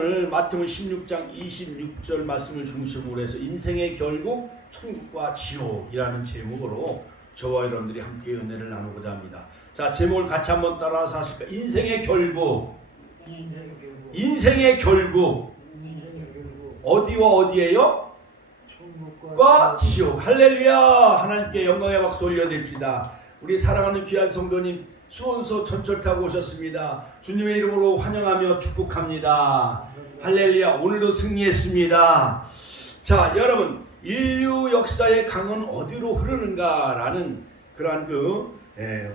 오늘 마태복음 16장 26절 말씀을 중심으로 해서 인생의 결국 천국과 지옥이라는 제목으로 저와 여러분들이 함께 은혜를 나누고자 합니다. 자, 제목을 같이 한번 따라서 하실까요? 인생의 결국. 인생의 결국. 어디와 어디예요? 천국과 지옥. 할렐루야. 하나님께 영광의 박수 올려드립시다. 우리 사랑하는 귀한 성도님 수원서 전철 타고 오셨습니다. 주님의 이름으로 환영하며 축복합니다. 할렐루야. 오늘도 승리했습니다. 자, 여러분, 인류 역사의 강은 어디로 흐르는가라는 그러한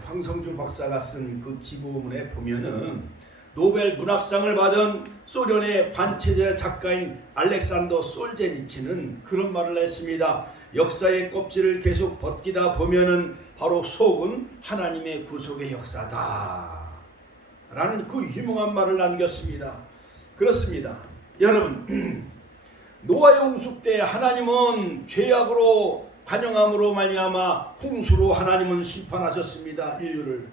황성주 박사가 쓴 그 기고문에 보면은 노벨 문학상을 받은 소련의 반체제 작가인 알렉산더 솔제니치는 그런 말을 했습니다. 역사의 껍질을 계속 벗기다 보면은 바로 속은 하나님의 구속의 역사다 라는 그 유명한 말을 남겼습니다. 그렇습니다. 여러분, 노아의 홍수 때 하나님은 죄악으로 관영함으로 말미암아 홍수로 하나님은 심판하셨습니다. 인류를.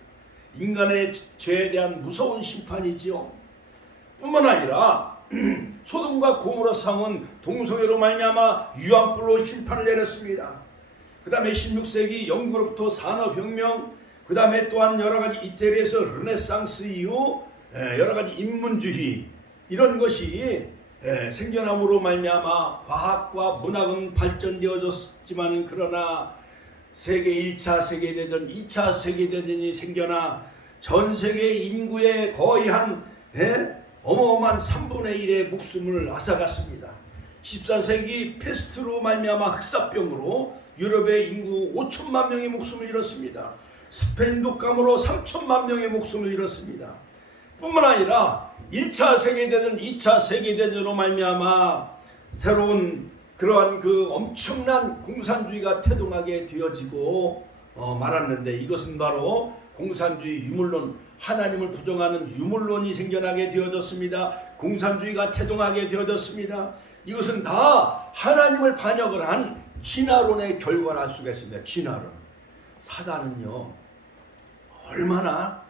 인간의 죄에 대한 무서운 심판이지요. 뿐만 아니라 소돔과 고모라 상은 동성애로 말미암아 유황불로 심판을 내렸습니다. 그 다음에 16세기 영국으로부터 산업혁명, 그 다음에 또한 여러가지 이태리에서 르네상스 이후 여러가지 인문주의 이런 것이 생겨남으로 말미암아 과학과 문학은 발전되어졌지만 그러나 세계 1차 세계대전, 2차 세계대전이 생겨나 전 세계 인구의 거의 한 어마어마한 3분의 1의 목숨을 앗아갔습니다. 14세기 패스트로 말미암아 흑사병으로 유럽의 인구 5천만 명의 목숨을 잃었습니다. 스페인 독감으로 3천만 명의 목숨을 잃었습니다. 뿐만 아니라 1차 세계대전, 2차 세계대전으로 말미암아 새로운 그러한 그 엄청난 공산주의가 태동하게 되어지고 말았는데 이것은 바로 공산주의 유물론, 하나님을 부정하는 유물론이 생겨나게 되어졌습니다. 공산주의가 태동하게 되어졌습니다. 이것은 다 하나님을 반역을 한 진화론의 결과를 알 수가 있습니다. 진화론. 사단은요 얼마나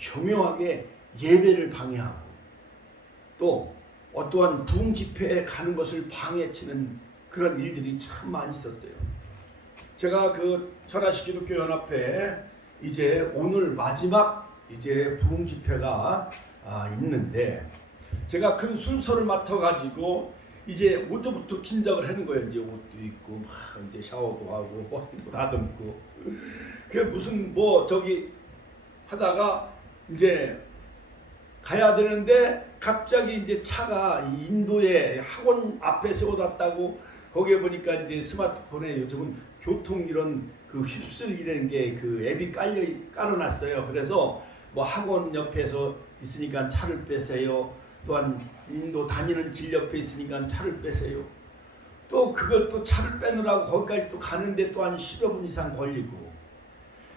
교묘하게 예배를 방해하고 또 어떠한 부흥 집회에 가는 것을 방해치는 그런 일들이 참 많이 있었어요. 제가 그 천하시 기독교 연합회 이제 오늘 마지막 이제 부흥 집회가 있는데 제가 큰 순서를 맡아 가지고 이제 오전부터 긴장을 하는 거예요. 이제 옷도 입고 막 이제 샤워도 하고 머리도 다듬고 그 무슨 저기 하다가 이제 가야 되는데 갑자기 이제 차가 인도에 학원 앞에 세워놨다고 거기에 보니까 이제 스마트폰에 요즘은 교통 이런 그 휩쓸이라는 게 그 앱이 깔아놨어요. 그래서 학원 옆에서 있으니까 차를 빼세요. 또한 인도 다니는 길 옆에 있으니까 차를 빼세요. 또 그걸 또 차를 빼느라고 거기까지 또 가는데 또 한 10여 분 이상 걸리고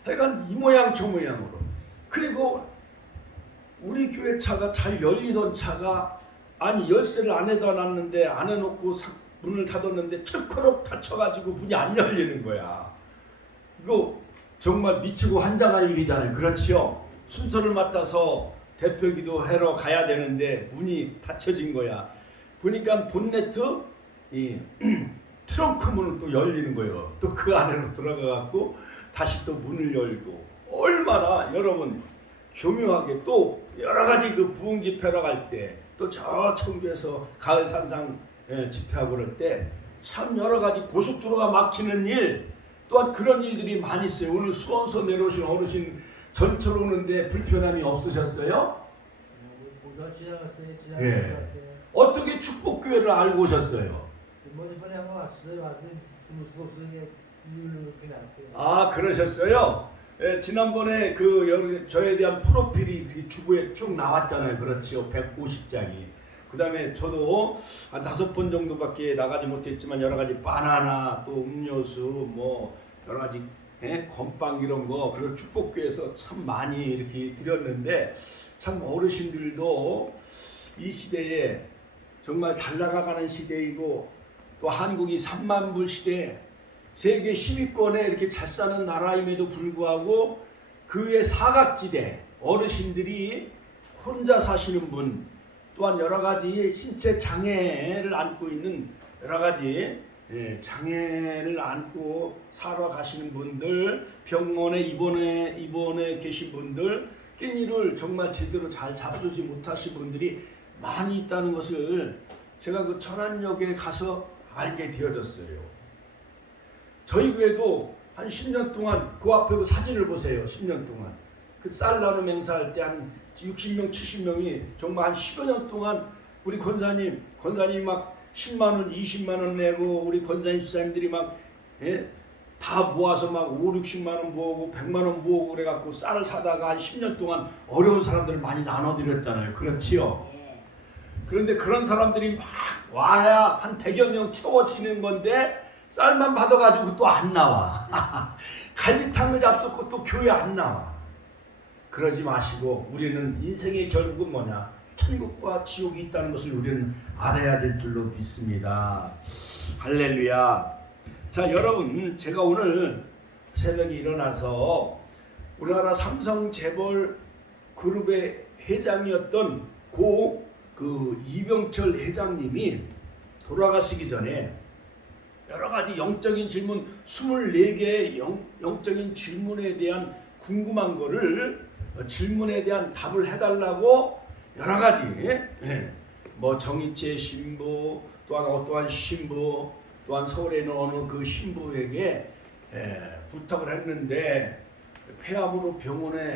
하여간 이 모양 저 모양으로. 그리고 우리 교회 차가 잘 열리던 차가 열쇠를 안에다 놨는데 안 해놓고 문을 닫았는데 철커럭 닫혀가지고 문이 안 열리는 거야. 이거 정말 미치고 환장할 일이잖아요. 그렇지요? 순서를 맡아서 대표기도 하러 가야 되는데 문이 닫혀진 거야. 보니까 본네트 트렁크 문은 또 열리는 거예요. 또 그 안으로 들어가갖고 다시 또 문을 열고 얼마나 여러분 교묘하게 또 여러 가지 그 부흥 집회로 갈 때 또 저 청주에서 가을 산상 집회하고 그럴 때 참 여러 가지 고속도로가 막히는 일 또한 그런 일들이 많이 있어요. 오늘 수원서 내려오신 어르신 전철 오는데 불편함이 없으셨어요? 예. 어떻게 축복교회를 알고 오셨어요? 이번에 한번 왔어요. 그러셨어요? 예, 지난번에 저에 대한 프로필이 주부에 쭉 나왔잖아요. 그렇지요. 150장이. 그 다음에 저도 한 5번 정도밖에 나가지 못했지만 여러 가지 바나나 또 음료수 여러 가지 건빵 이런 거 그리고 축복교회에서 참 많이 이렇게 드렸는데 참 어르신들도 이 시대에 정말 달나라가는 시대이고 또 한국이 3만 불 시대 세계 10위권에 이렇게 잘 사는 나라임에도 불구하고 그의 사각지대 어르신들이 혼자 사시는 분 또한 여러 가지 신체 장애를 안고 있는 여러 가지 장애를 안고 살아가시는 분들, 병원에 입원해 계신 분들, 끼니를 정말 제대로 잘 잡수지 못하신 분들이 많이 있다는 것을 제가 그 천안역에 가서 알게 되어졌어요. 저희 교회도 한 10년 동안 그 앞에 그 사진을 보세요. 10년 동안 그 쌀 나눔 행사할 때 한 60명, 70명이 정말 한 10여 년 동안 우리 권사님 막 10만 원, 20만 원 내고 우리 권사님 집사님들이 막 다 모아서 막 5, 60만 원 모으고 100만 원 모으고 그래갖고 쌀을 사다가 한 10년 동안 어려운 사람들을 많이 나눠드렸잖아요. 그렇지요? 그런데 그런 사람들이 막 와야 한 100여 명 채워지는 건데 쌀만 받아가지고 또 안 나와. 갈비탕을 잡숫고 또 교회 안 나와. 그러지 마시고 우리는 인생의 결국은 뭐냐? 천국과 지옥이 있다는 것을 우리는 알아야 될 줄로 믿습니다. 할렐루야. 자, 여러분, 제가 오늘 새벽에 일어나서 우리나라 삼성 재벌 그룹의 회장이었던 그 이병철 회장님이 돌아가시기 전에 여러 가지 영적인 질문 24개의 영적인 질문에 대한 궁금한 거를 질문에 대한 답을 해달라고 여러 가지 뭐 정희채 신부 또한 어떠한 신부 또한 서울에 있는 어느 그 신부에게 부탁을 했는데 폐암으로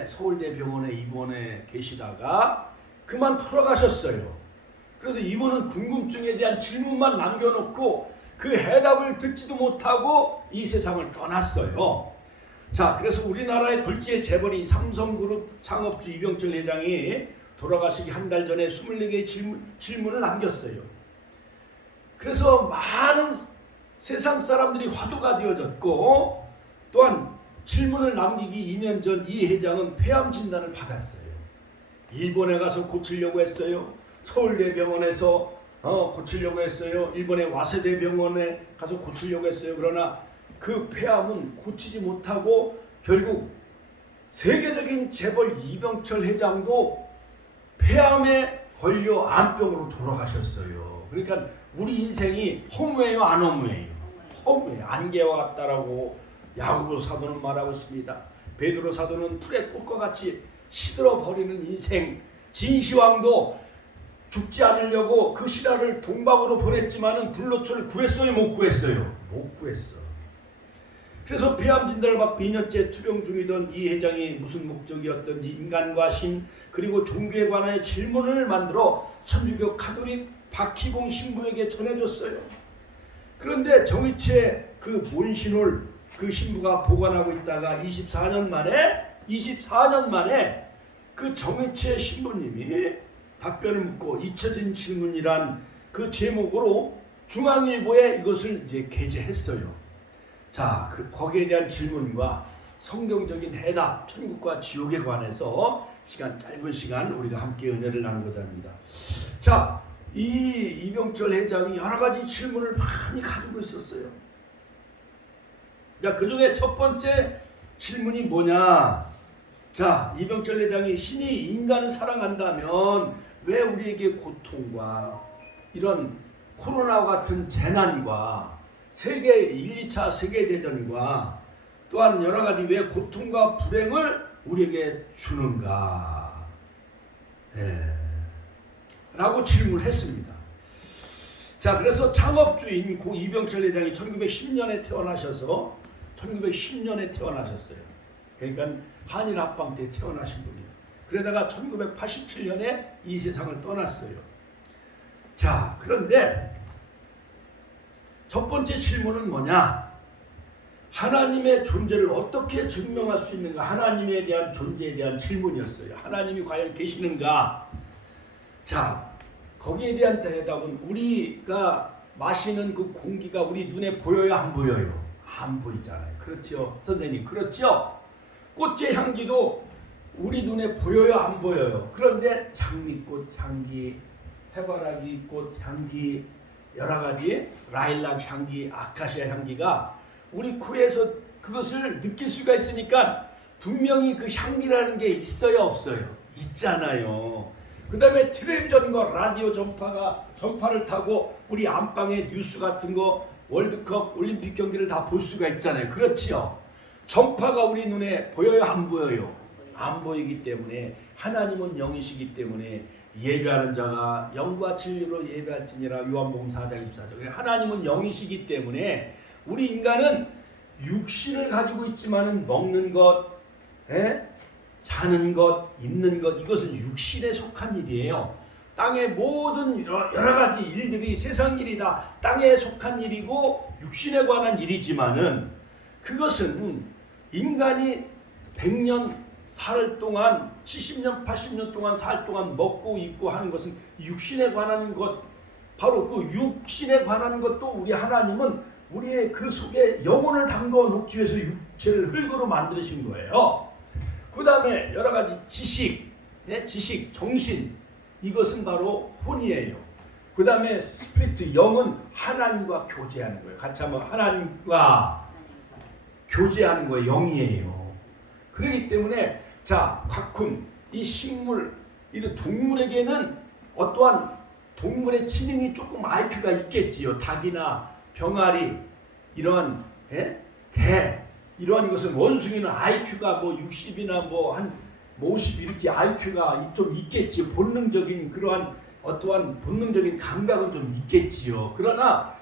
서울대 병원에 입원해 계시다가 그만 돌아가셨어요. 그래서 이분은 궁금증에 대한 질문만 남겨놓고 그 해답을 듣지도 못하고 이 세상을 떠났어요. 자, 그래서 우리나라의 굴지의 재벌인 삼성그룹 창업주 이병철 회장이 돌아가시기 한 달 전에 24개의 질문을 남겼어요. 그래서 많은 세상 사람들이 화두가 되어졌고 또한 질문을 남기기 2년 전 이 회장은 폐암 진단을 받았어요. 일본에 가서 고치려고 했어요. 서울대 병원에서 고치려고 했어요. 일본의 와세대 병원에 가서 고치려고 했어요. 그러나 그 폐암은 고치지 못하고 결국 세계적인 재벌 이병철 회장도 폐암에 걸려 암병으로 돌아가셨어요. 그러니까 우리 인생이 허무해요, 안 허무해요? 허무해요. 안개와 같다라고 야고보 사도는 말하고 있습니다. 베드로 사도는 풀의 꽃과 같이 시들어 버리는 인생. 진시황도 죽지 않으려고 그 신하를 동방으로 보냈지만은 불로초를 구했어요, 못 구했어요? 못 구했어. 그래서 폐암 진단을 받고 2년째 투병 중이던 이 회장이 무슨 목적이었던지 인간과 신 그리고 종교에 관한 질문을 만들어 천주교 카톨릭 박희봉 신부에게 전해줬어요. 그런데 정희채 그 몬신홀 그 신부가 보관하고 있다가 24년 만에 그 정희채 신부님이 답변을 묻고 잊혀진 질문이란 그 제목으로 중앙일보에 이것을 이제 게재했어요. 자, 거기에 대한 질문과 성경적인 해답, 천국과 지옥에 관해서 짧은 시간 우리가 함께 은혜를 나누고자 합니다. 자, 이 이병철 회장이 여러 가지 질문을 많이 가지고 있었어요. 자, 그 중에 첫 번째 질문이 뭐냐? 자, 이병철 회장이 신이 인간을 사랑한다면 왜 우리에게 고통과 이런 코로나와 같은 재난과 세계 1, 2차 세계대전과 또한 여러 가지 왜 고통과 불행을 우리에게 주는가? 라고 질문을 했습니다. 자, 그래서 창업주인 고 이병철 회장이 1910년에 태어나셨어요. 그러니까 한일 합방 때 태어나신 분이에요. 그러다가 1987년에 이 세상을 떠났어요. 자, 그런데 첫 번째 질문은 뭐냐? 하나님의 존재를 어떻게 증명할 수 있는가? 하나님에 대한 존재에 대한 질문이었어요. 하나님이 과연 계시는가? 자, 거기에 대한 대답은 우리가 마시는 그 공기가 우리 눈에 보여요, 안 보여요? 안 보이잖아요. 그렇죠, 선생님? 그렇죠? 꽃의 향기도 우리 눈에 보여요, 안 보여요? 그런데 장미꽃 향기, 해바라기 꽃 향기, 여러 가지 라일락 향기, 아카시아 향기가 우리 코에서 그것을 느낄 수가 있으니까 분명히 그 향기라는 게 있어요, 없어요? 있잖아요. 그 다음에 텔레비전과 라디오 전파를 타고 우리 안방에 뉴스 같은 거 월드컵 올림픽 경기를 다 볼 수가 있잖아요. 그렇지요. 전파가 우리 눈에 보여요, 안 보여요? 안 보이기 때문에 하나님은 영이시기 때문에 예배하는 자가 영과 진리로 예배할지니라. 요한복음 4장 24절. 하나님은 영이시기 때문에 우리 인간은 육신을 가지고 있지만은 먹는 것, 자는 것, 입는 것, 이것은 육신에 속한 일이에요. 땅의 모든 여러 가지 일들이 세상 일이 다 땅에 속한 일이고 육신에 관한 일이지만은 그것은 인간이 100년 살 동안 70년 80년 동안 살 동안 먹고 입고 하는 것은 육신에 관한 것, 바로 그 육신에 관한 것도 우리 하나님은 우리의 그 속에 영혼을 담궈 놓기 위해서 육체를 흙으로 만드신 거예요. 그 다음에 여러 가지 지식, 정신, 이것은 바로 혼이에요. 그 다음에 스피리트, 영은 하나님과 교제하는 거예요. 같이 한번 하나님과 교제하는 거예요. 영이에요. 그렇기 때문에 자, 곽훈, 이 식물, 이런 동물에게는 어떠한 동물의 지능이 조금 IQ가 있겠지요. 닭이나 병아리, 이러한 개, 이러한 것은 원숭이는 IQ가 뭐 60이나 뭐 한 50 이렇게 IQ가 좀 있겠지요. 본능적인 그러한 어떠한 본능적인 감각은 좀 있겠지요. 그러나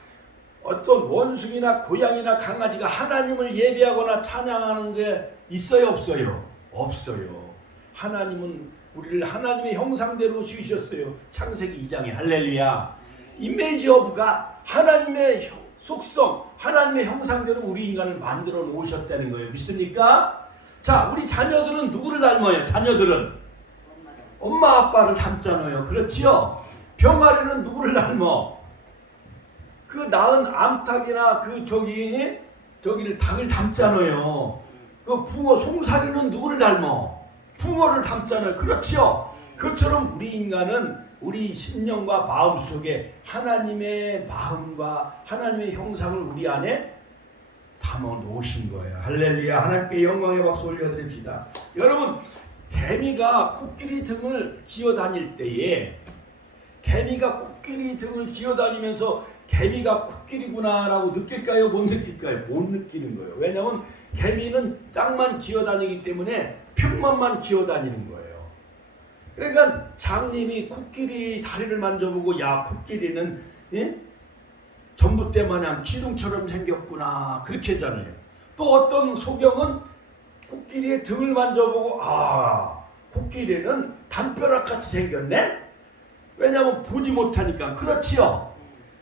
어떤 원숭이나 고양이나 강아지가 하나님을 예배하거나 찬양하는 게 있어요, 없어요? 없어요. 하나님은 우리를 하나님의 형상대로 지으셨어요. 창세기 2장에 할렐루야. 이미지 오브 갓, 하나님의 속성, 하나님의 형상대로 우리 인간을 만들어 놓으셨다는 거예요. 믿습니까? 자, 우리 자녀들은 누구를 닮아요? 자녀들은 엄마 아빠를 닮잖아요. 그렇지요? 병아리는 누구를 닮아? 그 낳은 암탉이나 그 저기를 닭을 닮잖아요. 그 붕어 송사리는 누구를 닮아? 붕어를 닮잖아요. 그렇지요? 그처럼 우리 인간은 우리 심령과 마음 속에 하나님의 마음과 하나님의 형상을 우리 안에 담아 놓으신 거예요. 할렐루야. 하나님께 영광의 박수 올려드립시다. 여러분, 개미가 코끼리 등을 기어다닐 때에 개미가 코끼리 등을 기어다니면서 개미가 코끼리구나라고 느낄까요? 못 느낄까요? 못 느끼는 거예요. 왜냐하면 개미는 땅만 기어다니기 때문에 평만만 기어다니는 거예요. 그러니까 장님이 코끼리 다리를 만져보고 야, 코끼리는 전봇대 마냥 기둥처럼 생겼구나 그렇게 하잖아요. 또 어떤 소경은 코끼리의 등을 만져보고 아, 코끼리는 담벼락같이 생겼네? 왜냐하면 보지 못하니까. 그렇지요?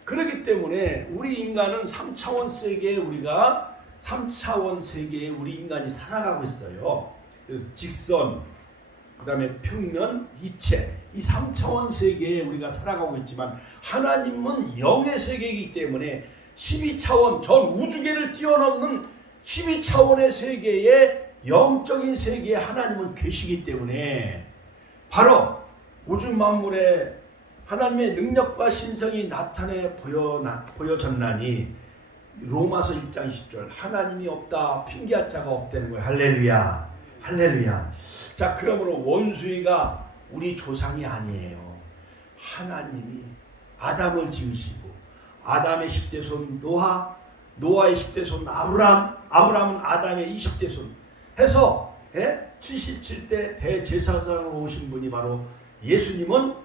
그렇기 때문에 우리 인간은 3차원 세계에 우리가 3차원 세계에 우리 인간이 살아가고 있어요. 그래서 직선, 그 다음에 평면, 입체, 이 3차원 세계에 우리가 살아가고 있지만 하나님은 영의 세계이기 때문에 12차원, 전 우주계를 뛰어넘는 12차원의 세계에 영적인 세계에 하나님은 계시기 때문에 바로 우주 만물에 하나님의 능력과 신성이 나타내 보여졌나니 로마서 1장 10절 하나님이 없다 핑계할 자가 없다는 거예요. 할렐루야. 할렐루야. 자, 그러므로 원수이가 우리 조상이 아니에요. 하나님이 아담을 지으시고 아담의 10대 손 노아, 노아의 10대 손 아브람은 아담의 20대 손 해서 77대 대제사장으로 오신 분이 바로 예수님은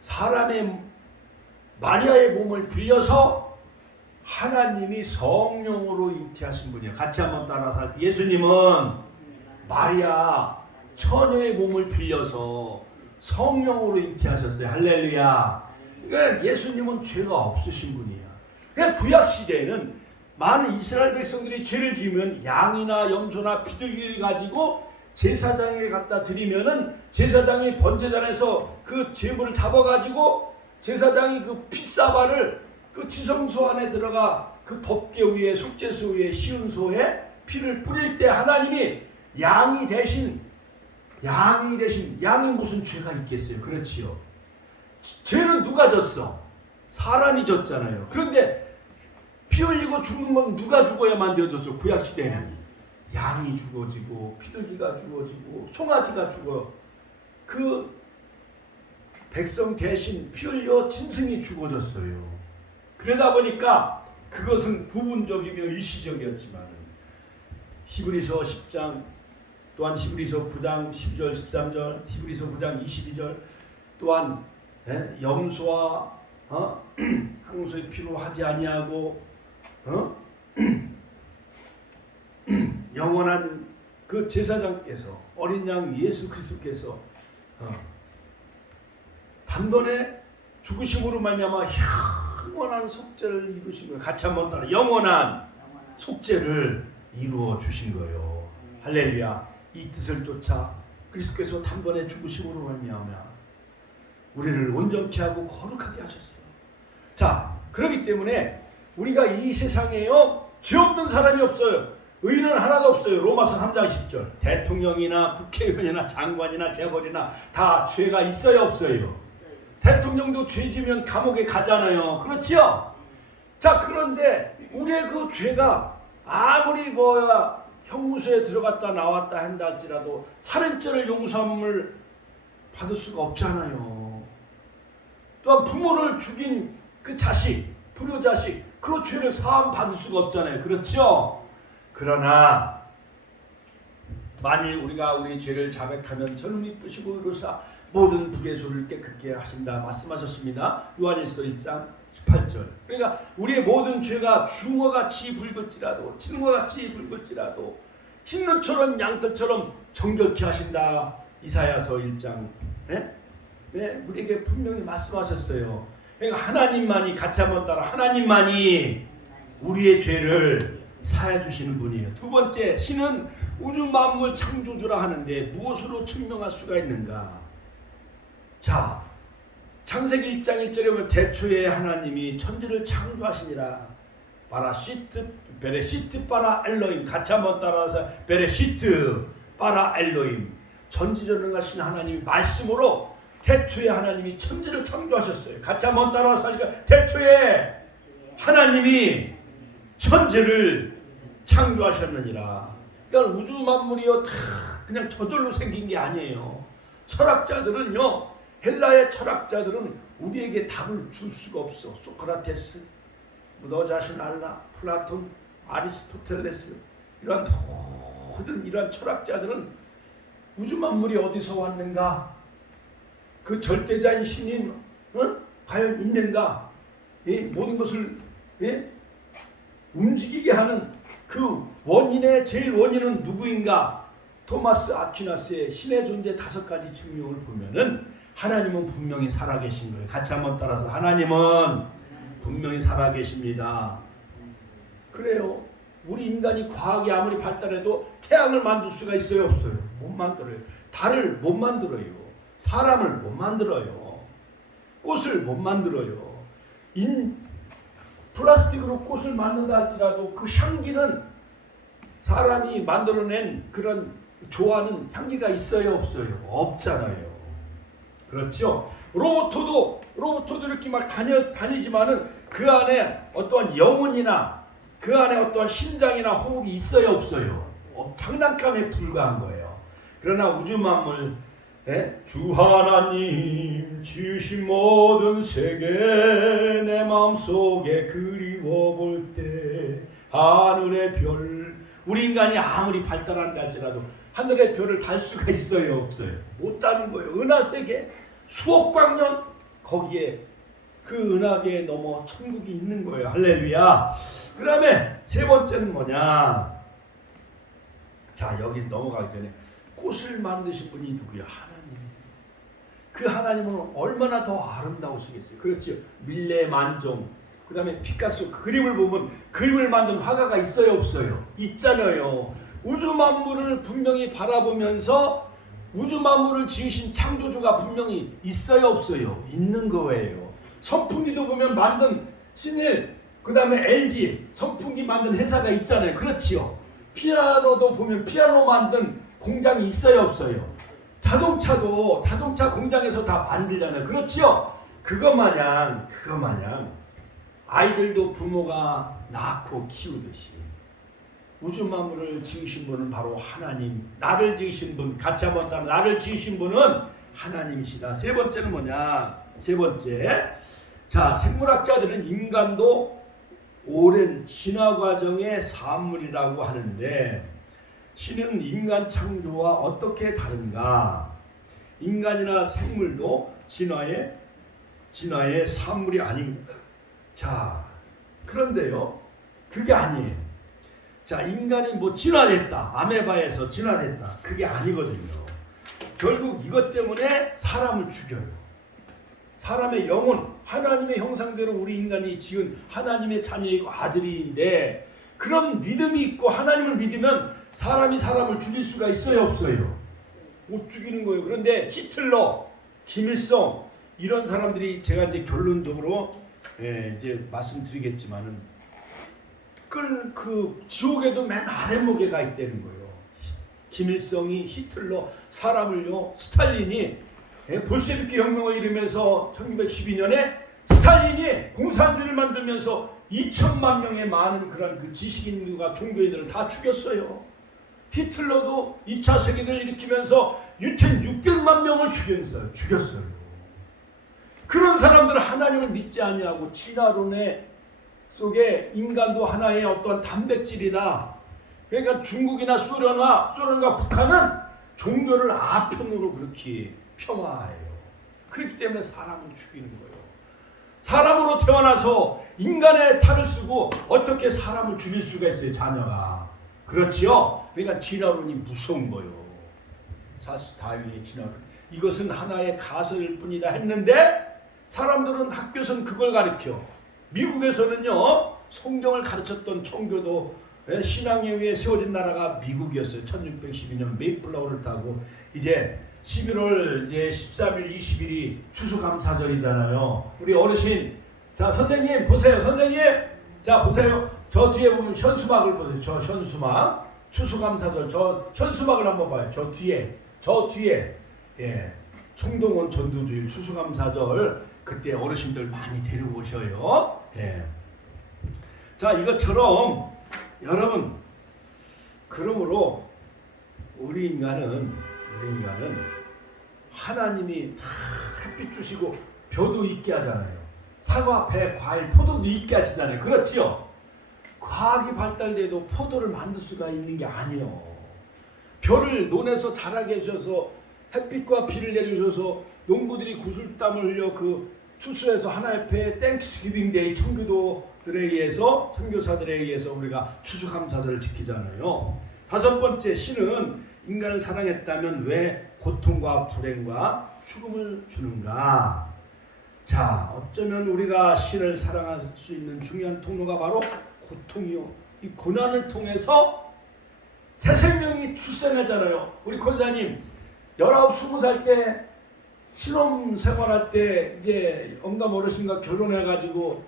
사람의 마리아의 몸을 빌려서 하나님이 성령으로 잉태하신 분이에요. 같이 한번 따라서 예수님은 마리아 처녀의 몸을 빌려서 성령으로 잉태하셨어요. 할렐루야. 그러니까 예수님은 죄가 없으신 분이야. 그러니까 구약 시대에는 많은 이스라엘 백성들이 죄를 지으면 양이나 염소나 비둘기를 가지고 제사장에게 갖다 드리면은 제사장이 번제단에서 그 제물을 잡아가지고 제사장이 그 피사바를 그 지성소 안에 들어가 그 법궤 위에 속죄소 위에 시은소에 피를 뿌릴 때 하나님이 양이 대신 양이 무슨 죄가 있겠어요? 그렇지요. 죄는 누가 졌어? 사람이 졌잖아요. 그런데 피 흘리고 죽는 건 누가 죽어야만 되어졌어? 구약시대에는 양이 죽어지고 피들기가 죽어지고 송아지가 죽어. 그 백성 대신 피 흘려 짐승이 죽어졌어요. 그러다 보니까 그것은 부분적이며 일시적이었지만 히브리서 10장 또한 히브리서 9장 12절 13절 히브리서 9장 22절 또한 염소와 항소의 피로 하지 아니하고 영원한 그 제사장께서 어린 양 예수 그리스도께서 단번에 죽으심으로 말미암아 영원한 속죄를 이루신 거예요. 같이 한번 따라 영원한 속죄를 이루어 주신 거예요. 할렐루야. 이 뜻을 쫓아 그리스도께서 단번에 죽으심으로 말미암아 우리를 온전케 하고 거룩하게 하셨어. 자, 그렇기 때문에 우리가 이 세상에요 죄 없는 사람이 없어요. 의인은 하나도 없어요. 로마서 3장 10절. 대통령이나 국회의원이나 장관이나 재벌이나 다 죄가 있어요 없어요? 대통령도 죄 지면 감옥에 가잖아요. 그렇지요? 자, 그런데 우리의 그 죄가 아무리 형무소에 들어갔다 나왔다 한다 할지라도 살인죄를 용서함을 받을 수가 없잖아요. 또한 부모를 죽인 그 자식, 불효자식, 그 죄를 사함 받을 수가 없잖아요. 그렇죠? 그러나 만일 우리가 우리 죄를 자백하면 저는 이쁘시고 이루사 모든 불의소를 깨끗게 하신다 말씀하셨습니다. 요한일서 1장 18절. 그러니까 우리의 모든 죄가 중어같이 붉을지라도 진거같이 붉을지라도 흰눈처럼 양털처럼 정결케 하신다. 이사야서 1장 우리에게 분명히 말씀하셨어요. 그러니까 하나님만이 같이 한번 따라 하나님만이 우리의 죄를 사해 주시는 분이에요. 두 번째, 신은 우주 만물 창조주라 하는데 무엇으로 증명할 수가 있는가? 자, 창세기 1장 1절에 보면 대초에 하나님이 천지를 창조하시니라. 바라시트 베레시트 바라 엘로임. 같이 한번 따라서 베레시트 바라 엘로임. 전지전능하신 하나님이 말씀으로 대초에 하나님이 천지를 창조하셨어요. 같이 한번 따라서 하니까 대초에 하나님이 천지를 창조하셨느니라. 그러니까 우주 만물이요 다 그냥 저절로 생긴 게 아니에요. 철학자들은요, 헬라의 철학자들은 우리에게 답을 줄 수가 없어. 소크라테스, 너 자신 알라, 플라톤, 아리스토텔레스 이런 모든 이런 철학자들은 우주 만물이 어디서 왔는가? 그 절대자인 신이 과연 있는가? 모든 것을 움직이게 하는 그 원인의 제일 원인은 누구인가? 토마스 아퀴나스의 신의 존재 5가지 증명을 보면은 하나님은 분명히 살아계신 거예요. 같이 한번 따라서 하나님은 분명히 살아계십니다. 그래요. 우리 인간이 과학이 아무리 발달해도 태양을 만들 수가 있어요 없어요? 못 만들어요. 달을 못 만들어요. 사람을 못 만들어요. 꽃을 못 만들어요. 플라스틱으로 꽃을 만든다 할지라도 그 향기는 사람이 만들어낸 그런 좋아하는 향기가 있어요 없어요? 없잖아요. 그렇죠? 로봇도 이렇게 막 다니지만은 그 안에 어떠한 영혼이나 그 안에 어떠한 심장이나 호흡이 있어요 없어요? 장난감에 불과한 거예요. 그러나 우주 만물 주 하나님 지으신 모든 세계 내 마음속에 그리워 볼 때 하늘의 별, 우리 인간이 아무리 발달한다 할지라도 하늘의 별을 달 수가 있어요 없어요? 못 다는 거예요. 은하세계 수억 광년 거기에 그 은하계에 넘어 천국이 있는 거예요. 할렐루야. 그 다음에 세 번째는 뭐냐? 자, 여기 넘어가기 전에 꽃을 만드신 분이 누구야? 하나님. 그 하나님은 얼마나 더 아름다우시겠어요. 그렇죠? 밀레 만종, 그 다음에 피카소 그림을 보면 그림을 만든 화가가 있어요 없어요? 있잖아요. 우주 만물을 분명히 바라보면서 우주 만물을 지으신 창조주가 분명히 있어요 없어요? 있는 거예요. 선풍기도 보면 만든 신일, 그 다음에 LG 선풍기 만든 회사가 있잖아요. 그렇지요? 피아노도 보면 피아노 만든 공장이 있어요 없어요? 자동차도 자동차 공장에서 다 만들잖아요. 그렇지요? 그거 마냥 아이들도 부모가 낳고 키우듯이 우주 만물을 지으신 분은 바로 하나님. 나를 지으신 분, 같이 한번 따라 나를 지으신 분은 하나님이시다. 세 번째는 뭐냐? 세 번째, 자, 생물학자들은 인간도 오랜 진화 과정의 산물이라고 하는데 신은 인간 창조와 어떻게 다른가? 인간이나 생물도 진화의 산물이 아닌가? 자, 그런데요, 그게 아니에요. 자, 인간이 뭐 진화됐다, 아메바에서 진화됐다, 그게 아니거든요. 결국 이것 때문에 사람을 죽여요. 사람의 영혼, 하나님의 형상대로 우리 인간이 지은 하나님의 자녀이고 아들인데, 그런 믿음이 있고 하나님을 믿으면 사람이 사람을 죽일 수가 있어요, 없어요? 못 죽이는 거예요. 그런데 히틀러, 김일성 이런 사람들이, 제가 이제 결론적으로 이제 말씀드리겠지만은 그 지옥에도 맨 아랫목에 가 있다는 거예요. 김일성이, 히틀러, 사람을요, 스탈린이 볼셰비키 혁명을 이루면서 1912년에 스탈린이 공산주의를 만들면서 2천만 명의 많은 그런 그 지식인들과 종교인들을 다 죽였어요. 히틀러도 2차 세계대를 일으키면서 유태인 600만 명을 죽였어요. 그런 사람들은 하나님을 믿지 아니하고 진화론의 속에 인간도 하나의 어떠한 단백질이다. 그러니까 중국이나 소련과 북한은 종교를 아편으로 그렇게 폄하해요. 그렇기 때문에 사람을 죽이는 거예요. 사람으로 태어나서 인간의 탈을 쓰고 어떻게 사람을 죽일 수가 있어요, 자녀가. 그렇지요? 그러니까 진화론이 무서운 거예요. 사스 다윈의 진화론. 이것은 하나의 가설일 뿐이다 했는데 사람들은 학교에서는 그걸 가르쳐. 미국에서는요, 성경을 가르쳤던 청교도 신앙에 의해 세워진 나라가 미국이었어요. 1612년 메이플라워를 타고 이제 11월 이제 13일, 20일이 추수감사절이잖아요. 우리 어르신, 자 선생님 보세요, 선생님, 자 보세요. 저 뒤에 보면 현수막을 보세요. 저 현수막, 추수감사절, 저 현수막을 한번 봐요. 저 뒤에, 예, 청동원 전두주일 추수감사절 그때 어르신들 많이 데려오셔요. 예. 자, 이것처럼 여러분, 그러므로 우리 인간은 하나님이 다 햇빛 주시고 벼도 있게 하잖아요. 사과, 배, 과일, 포도도 있게 하시잖아요. 그렇지요? 과학이 발달돼도 포도를 만들 수가 있는 게 아니에요. 벼를 논에서 자라게 해주셔서 햇빛과 비를 내려주셔서 농부들이 구슬땀을 흘려 그 추수해서 하나님의 땡스기빙 데이 청교도들에 의해서, 선교사들에 의해서 우리가 추수감사절을 지키잖아요. 다섯 번째, 신은 인간을 사랑했다면 왜 고통과 불행과 죽음을 주는가? 자, 어쩌면 우리가 신을 사랑할 수 있는 중요한 통로가 바로 고통이요. 이 고난을 통해서 새 생명이 출생하잖아요. 우리 권사님 19, 20살 때 신혼 생활할 때 이제 엄감 어르신과 결혼해가지고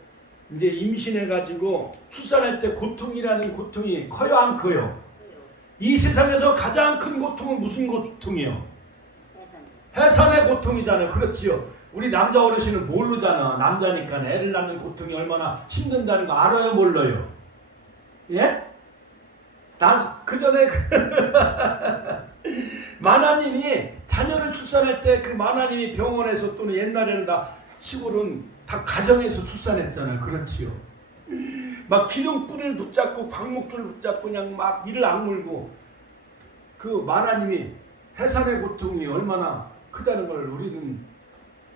이제 임신해가지고 출산할 때 고통이라는 고통이 커요, 안 커요? 이 세상에서 가장 큰 고통은 무슨 고통이요? 해산의 고통이잖아요. 그렇지요. 우리 남자 어르신은 모르잖아. 남자니까 애를 낳는 고통이 얼마나 힘든다는 거 알아요, 몰라요? 예? 난 그 전에 마나님이 자녀를 출산할 때 그 마나님이 병원에서 또는 옛날에는 다 시골은 다 가정에서 출산했잖아요. 그렇지요. 막 기둥뿔을 붙잡고 광목줄을 붙잡고 그냥 막 이를 악물고 그 마나님이 해산의 고통이 얼마나 크다는 걸 우리는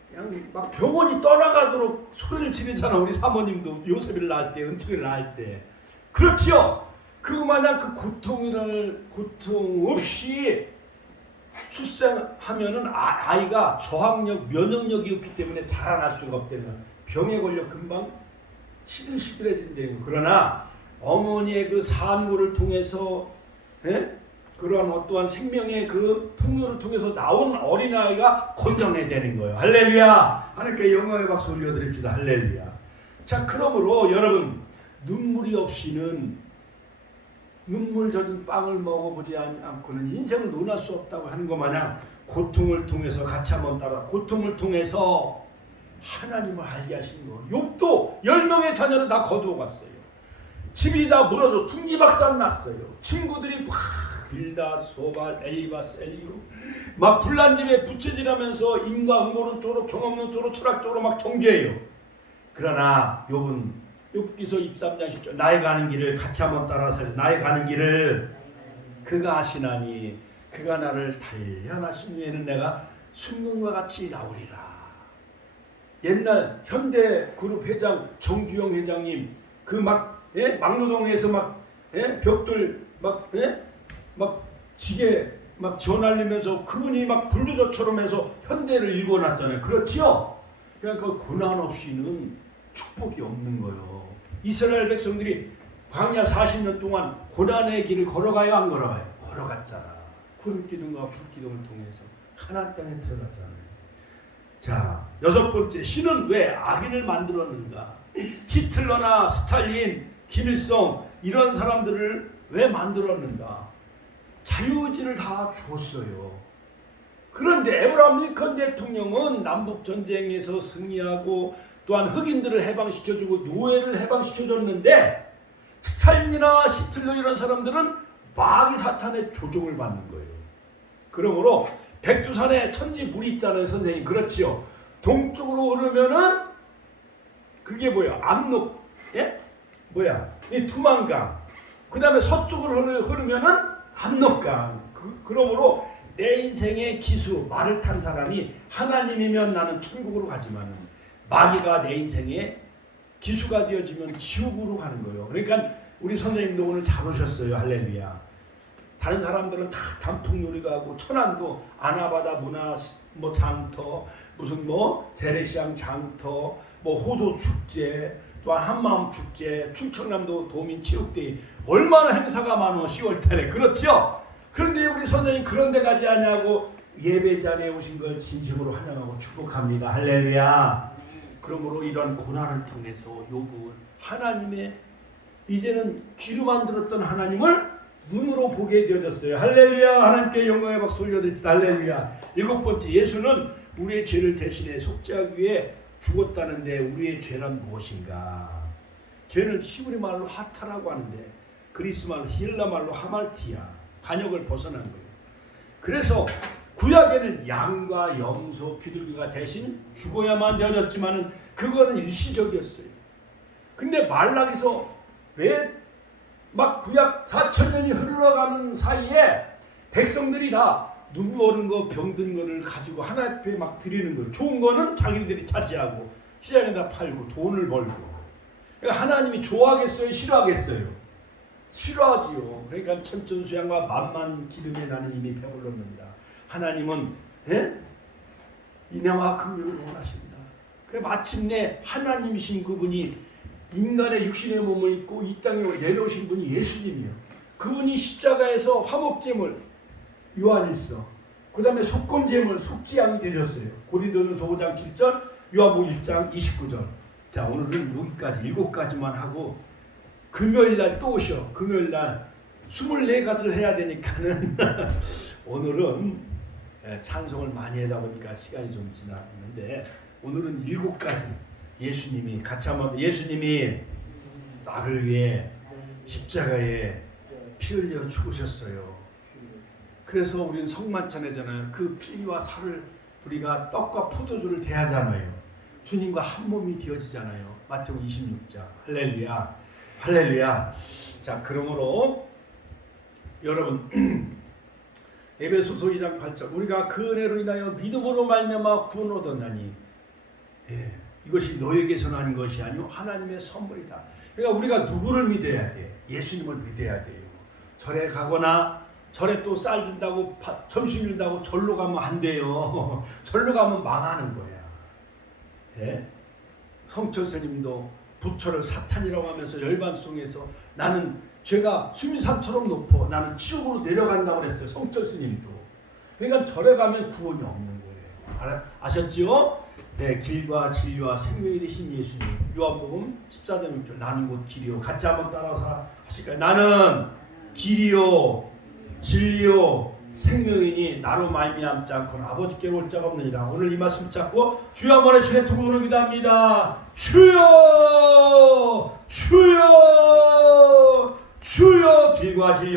그냥 막 병원이 떠나가도록 소리를 지르잖아. 우리 사모님도 요셉이를 낳을 때, 은총이를 낳을 때. 그렇지요. 그마냥 그 고통 없이 출산하면은 아이가 저항력, 면역력이 없기 때문에 자라날 수가 없다면 병에 걸려 금방 시들시들해진다는 거. 그러나 어머니의 그 산모를 통해서 그러한 어떠한 생명의 그 통로를 통해서 나온 어린아이가 건강해야 되는 거예요. 할렐루야. 하나님께 영광의 박수 올려드립시다. 할렐루야. 자, 그러므로 여러분, 눈물이 없이는 눈물 젖은 빵을 먹어보지 않고는 인생을 논할 수 없다고 하는 것 마냥 고통을 통해서, 같이 한번 따라, 고통을 통해서 하나님을 알게 하신 거. 욥도 10명의 자녀를 다 거두어 갔어요. 집이 다 무너져 둥지박산 났어요. 친구들이 막 빌다, 소발, 엘리바스, 엘리우 막 불난 집에 부채질하면서 인과 음모론 쪽으로 경험론 쪽으로 철학 쪽으로 막 정죄해요. 그러나 욥기서 23장 10절 나의 가는 길을 같이 한번 따라서 나의 가는 길을 그가 아시나니 그가 나를 단련하신 후에는 내가 순금과 같이 나오리라. 옛날 현대그룹 회장 정주영 회장님 그 막노동에서 벽돌 지게 전알리면서 그분이 불도저처럼 해서 현대를 일궈놨잖아요. 그렇지요? 그러니까 그 고난 없이는 축복이 없는 거예요. 이스라엘 백성들이 광야 40년 동안 고난의 길을 걸어가요, 안 걸어가요? 걸어갔잖아. 구름 기둥과 불 기둥을 통해서 가나안 땅에 들어갔잖아요. 자, 6번째, 신은 왜 악인을 만들었는가? 히틀러나 스탈린, 김일성 이런 사람들을 왜 만들었는가? 자유의지를 다 주었어요. 그런데 에브라함 링컨 대통령은 남북전쟁에서 승리하고 또한 흑인들을 해방시켜주고 노예를 해방시켜줬는데 스탈린이나 히틀러 이런 사람들은 마귀 사탄의 조종을 받는 거예요. 그러므로 백두산에 천지물이 있잖아요, 선생님. 그렇지요. 동쪽으로 흐르면은 그게 뭐야? 압록, 이 투만강. 그 다음에 서쪽으로 흐르면은 압록강. 그러므로 내 인생의 기수, 말을 탄 사람이 하나님이면 나는 천국으로 가지만은 마귀가 내 인생의 기수가 되어지면 지옥으로 가는 거예요. 그러니까 우리 선생님도 오늘 잘 오셨어요. 할렐루야. 다른 사람들은 다 단풍놀이 가고 천안도 아나바다 문화 장터 무슨 재래시장 장터 호도 축제 또한 한마음 축제 충청남도 도민체육대회 얼마나 행사가 많어 10월달에 그렇죠? 그런데 우리 선생님 그런 데 가지 않냐고 예배 자리에 오신 걸 진심으로 환영하고 축복합니다. 할렐루야. 그러므로 이런 고난을 통해서 욥은 하나님의 이제는 귀로 만들었던 하나님을 눈으로 보게 되어졌어요. 할렐루야. 하나님께 영광의 박수 올려드립니다. 할렐루야. 7번째, 예수는 우리의 죄를 대신해 속죄하기 위해 죽었다는데 우리의 죄란 무엇인가? 죄는 히브리 말로 하타라고 하는데 그리스 말로 힐라 말로 하말티야. 관역을 벗어난 거예요. 그래서 구약에는 양과 염소, 비둘기가 대신 죽어야만 되어졌지만은 그거는 일시적이었어요. 근데 말라기서 왜 구약 4,000년이 흘러가는 사이에 백성들이 다 눈먼 거, 병든 거를 가지고 하나님 앞에 드리는 거예요. 좋은 거는 자기들이 차지하고 시장에다 팔고 돈을 벌고. 그러니까 하나님이 좋아하겠어요? 싫어하겠어요? 싫어하지요. 그러니까 천천수양과 만만 기름에 나는 이미 배불렀습니다. 하나님은 인애와 긍휼을 원하십니다. 그래 마침내 하나님이신 그분이 인간의 육신의 몸을 입고 이 땅에 내려오신 분이 예수님이요. 그분이 십자가에서 화목제물 요한일서 그 다음에 속건제물 속죄양이 되셨어요. 고린도전서 5장 7절 요한복음 1장 29절. 자, 오늘은 여기까지 7가지만 하고 금요일날 또 오셔. 금요일날 24가지를 해야 되니까는 오늘은 찬송을 많이 하다 보니까 시간이 좀 지났는데 오늘은 7가지 예수님이 같이 한번 예수님이 나를 위해 십자가에 피 흘려 죽으셨어요. 그래서 우리는 성만찬회잖아요. 그 피와 살을 우리가 떡과 포도주를 대하잖아요. 주님과 한 몸이 되어지잖아요. 마태복음 26장. 할렐루야. 할렐루야. 자, 그러므로 여러분 에베소서 2장 8절 우리가 그 은혜로 인하여 믿음으로 말미암아 구원 얻었나니 이것이 너에게서 난 것이 아니요 하나님의 선물이다. 그러니까 우리가 누구를 믿어야 돼? 예수님을 믿어야 돼요. 절에 가거나 절에 또 쌀 준다고 점심 준다고 절로 가면 안 돼요. 절로 가면 망하는 거야. 성철 스님도 부처를 사탄이라고 하면서 열반송에서 나는 죄가 수미산처럼 높아 나는 지옥으로 내려간다고 그랬어요. 성철 스님도. 그러니까 절에 가면 구원이 없는 거예요. 아셨지요? 네, 길과 진리와 생명이 되신 예수님. 요한복음 14장 6절 나는 곧 길이요. 같이 한번 따라서 하실까요? 나는 길이요 진리요 생명이니 나로 말미암지 않고는 아버지께로 올 자가 없느니라. 오늘 이 말씀 붙잡고 주여 한번의 신의 통으로 기도합니다. 주여 주여 주여 길과 진리